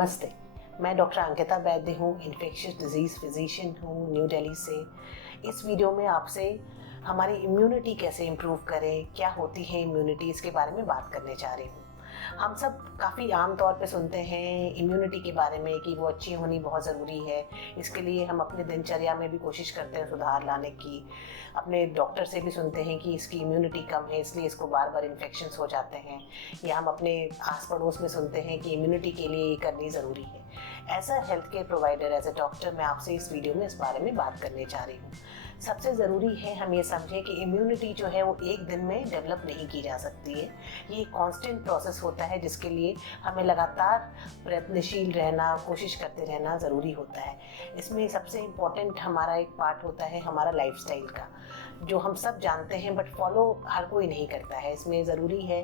नमस्ते, मैं डॉक्टर अंकिता वैद्य हूँ, इन्फेक्शियस डिजीज़ फिजिशियन हूँ न्यू दिल्ली से। इस वीडियो में आपसे हमारी इम्यूनिटी कैसे इम्प्रूव करें, क्या होती है इम्यूनिटी, इसके बारे में बात करने जा रही हूँ। हम सब काफ़ी आम तौर पे सुनते हैं इम्यूनिटी के बारे में कि वो अच्छी होनी बहुत ज़रूरी है। इसके लिए हम अपने दिनचर्या में भी कोशिश करते हैं सुधार लाने की। अपने डॉक्टर से भी सुनते हैं कि इसकी इम्यूनिटी कम है, इसलिए इसको बार बार इन्फेक्शंस हो जाते हैं। या हम अपने आस पड़ोस में सुनते हैं कि इम्यूनिटी के लिए ये करनी ज़रूरी है। As a health care provider, as a doctor, मैं आपसे इस वीडियो में इस बारे में बात करने जा रही हूँ। सबसे ज़रूरी है हम ये समझें कि इम्यूनिटी जो है वो एक दिन में डेवलप नहीं की जा सकती है। ये कांस्टेंट प्रोसेस होता है जिसके लिए हमें लगातार प्रयत्नशील रहना, कोशिश करते रहना ज़रूरी होता है। इसमें सबसे इम्पॉर्टेंट हमारा एक पार्ट होता है हमारा लाइफस्टाइल का, जो हम सब जानते हैं बट फॉलो हर कोई नहीं करता है। इसमें ज़रूरी है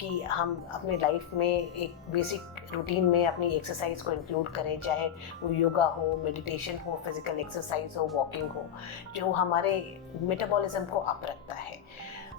कि हम अपने लाइफ में एक बेसिक रूटीन में अपनी एक्सरसाइज को इंक्लूड करें, चाहे वो योगा हो, मेडिटेशन हो, फिजिकल एक्सरसाइज हो, वॉकिंग हो, जो हमारे मेटाबॉलिज्म को अप रखता है।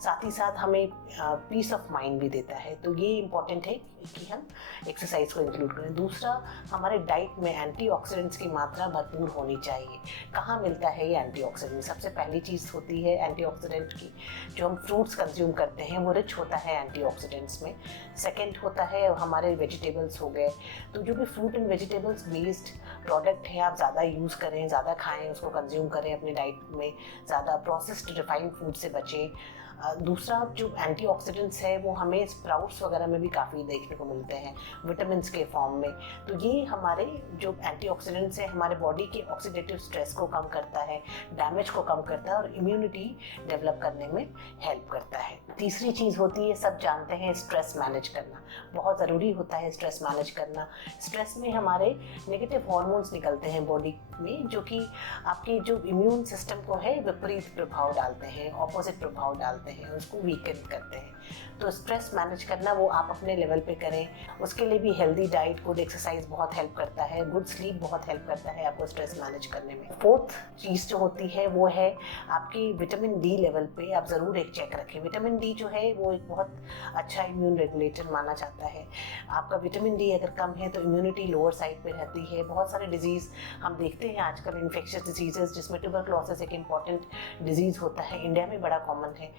साथ ही साथ हमें पीस ऑफ माइंड भी देता है। तो ये इम्पॉर्टेंट है कि हम एक्सरसाइज को इंक्लूड करें। दूसरा, हमारे डाइट में एंटीऑक्सीडेंट्स की मात्रा भरपूर होनी चाहिए। कहाँ मिलता है ये एंटीऑक्सीडेंट? सबसे पहली चीज़ होती है एंटीऑक्सीडेंट की, जो हम फ्रूट्स कंज्यूम करते हैं वो रिच होता है एंटीऑक्सीडेंट्स में। सेकेंड होता है हमारे वेजिटेबल्स हो गए, तो जो भी fruit and vegetables based product है आप ज़्यादा यूज़ करें, ज़्यादा खाएँ, उसको कंज्यूम करें अपनी डाइट में। ज़्यादा प्रोसेस्ड रिफाइंड फूड से बचें। दूसरा, जो एंटीऑक्सीडेंट्स है वो हमें स्प्राउट्स वगैरह में भी काफ़ी देखने को मिलते हैं, विटामिन्स के फॉर्म में। तो ये हमारे जो एंटीऑक्सीडेंट्स है हमारे बॉडी के ऑक्सीडेटिव स्ट्रेस को कम करता है, डैमेज को कम करता है और इम्यूनिटी डेवलप करने में हेल्प करता है। तीसरी चीज़ होती है, सब जानते हैं, स्ट्रेस मैनेज करना बहुत ज़रूरी होता है। स्ट्रेस मैनेज करना, स्ट्रेस में हमारे नेगेटिव हार्मोन्स निकलते हैं बॉडी में, जो कि आपके जो इम्यून सिस्टम को है विपरीत प्रभाव डालते हैं, ऑपोजिट प्रभाव डालते हैं, उसको वीकन करते हैं। तो स्ट्रेस मैनेज करना वो आप अपने लेवल पे करें। उसके लिए भी हेल्दी डाइट, गुड एक्सरसाइज बहुत हेल्प करता है, गुड स्लीप बहुत हेल्प करता है आपको स्ट्रेस मैनेज करने में। फोर्थ चीज़ जो होती है वो है आपकी विटामिन डी लेवल पे आप ज़रूर एक चेक रखें। विटामिन डी जो है वो एक बहुत अच्छा इम्यून रेगुलेटर माना जाता है। आपका विटामिन डी अगर कम है तो इम्यूनिटी लोअर साइड पे रहती है। बहुत सारे डिजीज़ हम देखते हैं आजकल, इन्फेक्शियस डिजीजेस, जिसमें ट्यूबरक्लोसिस एक इम्पॉर्टेंट डिजीज़ होता है, इंडिया में बड़ा कॉमन है।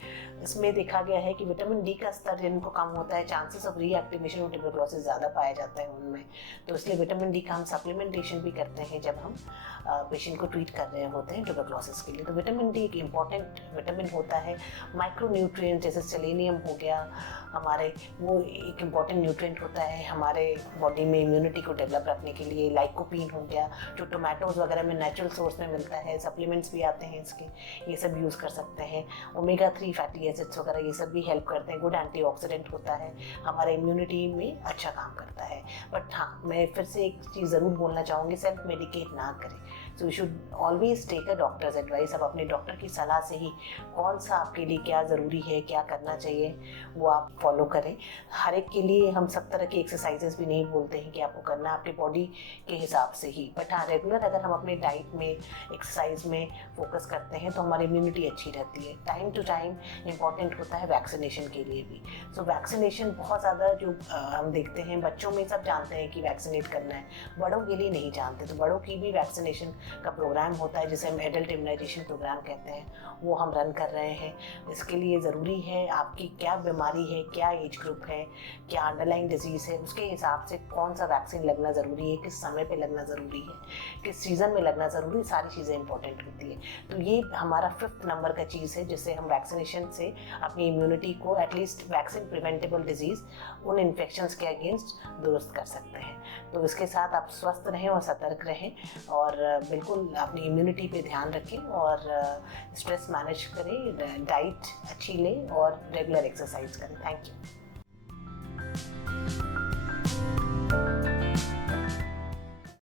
इसमें देखा गया है कि विटामिन डी का स्तर जिनको कम होता है, chances of reactivation of tuberculosis ज़्यादा पाया जाता है उनमें। तो इसलिए विटामिन डी का हम सप्लीमेंटेशन भी करते हैं जब हम पेशेंट को ट्रीट कर रहे होते हैं ट्यूबरक्लोसिस के लिए। तो विटामिन डी एक इम्पॉर्टेंट विटामिन होता है। माइक्रो न्यूट्रिएंट जैसे सेलेनियम हो गया हमारे, वो एक इम्पॉर्टेंट न्यूट्रिएंट होता है हमारे बॉडी में इम्यूनिटी को डेवलप रखने के लिए। लाइकोपीन हो गया, जो टोमेटोज़ वगैरह में नेचुरल सोर्स में मिलता है। सप्लीमेंट्स भी आते हैं इसके, ये सब यूज़ कर सकते हैं। ओमेगा 3 फैटी एसिड्स वगैरह ये सब भी हेल्प करते हैं। गुड एंटीऑक्सीडेंट होता है, हमारे इम्यूनिटी में अच्छा काम करता है। बट हाँ, मैं फिर से एक चीज़ ज़रूर बोलना चाहूँगी, सेल्फ मेडिकेट ना करें। So you should always take a doctor's advice. आप अपने डॉक्टर की सलाह से ही कौन सा आपके लिए क्या ज़रूरी है, क्या करना चाहिए, वो आप फॉलो करें। हर एक के लिए हम सब तरह की एक्सरसाइजेस भी नहीं बोलते हैं कि आपको करना, आपके बॉडी के हिसाब से ही। बट हाँ, रेगुलर अगर हम अपने डाइट में, एक्सरसाइज में फोकस करते हैं तो हमारी इम्यूनिटी अच्छी रहती है। टाइम टू टाइम इम्पॉर्टेंट होता है वैक्सीनेशन के लिए भी। सो वैक्सीनेशन बहुत ज़्यादा जो हम देखते हैं, बच्चों में सब जानते हैं कि वैक्सीनेट करना है, बड़ों के लिए नहीं जानते। तो बड़ों की भी वैक्सीनेशन का प्रोग्राम होता है जिसे हम एडल्ट इम्यूनाइजेशन प्रोग्राम कहते हैं, वो हम रन कर रहे हैं। इसके लिए ज़रूरी है आपकी क्या बीमारी है, क्या एज ग्रुप है, क्या अंडरलाइन डिजीज़ है, उसके हिसाब से कौन सा वैक्सीन लगना ज़रूरी है, किस समय पे लगना ज़रूरी है, किस सीज़न में लगना ज़रूरी है, सारी चीज़ें इंपॉर्टेंट होती है। तो ये हमारा 5th नंबर का चीज़ है जिससे हम वैक्सीनेशन से अपनी इम्यूनिटी को, एटलीस्ट वैक्सीन प्रिवेंटेबल डिजीज़, उन इन्फेक्शंस के अगेंस्ट दुरुस्त कर सकते हैं। तो इसके साथ आप स्वस्थ रहें और सतर्क रहें और बिल्कुल अपनी इम्यूनिटी पे ध्यान रखें और स्ट्रेस मैनेज करें, डाइट अच्छी लें और रेगुलर एक्सरसाइज करें। Thank you.